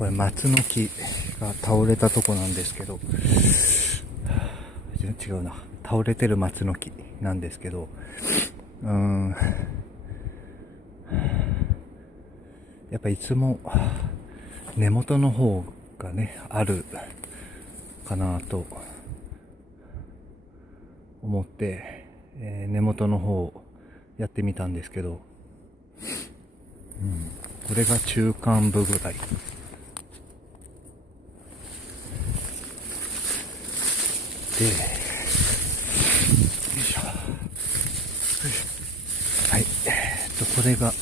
これ松の木が倒れたとこなんですけど、違うな、倒れてる松の木なんですけど、やっぱいつも根元の方がねあるかなと思って、根元の方をやってみたんですけど、これが中間部ぐらいで、よいしょ、はい、これが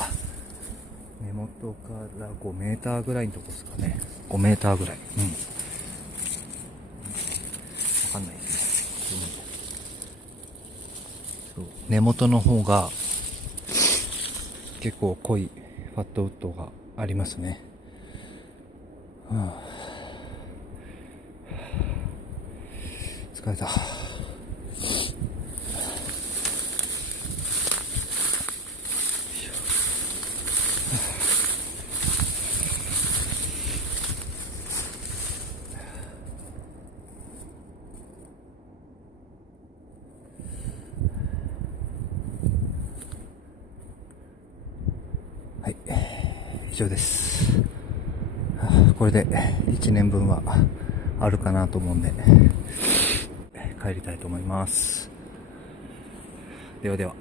根元から5メーターぐらいのとこですかね。5メーターぐらい。わかんないですね。そう、根元の方が結構濃いファットウッドがありますね。疲れた。はい、以上です。これで1年分はあるかなと思うんで帰りたいと思います。ではでは。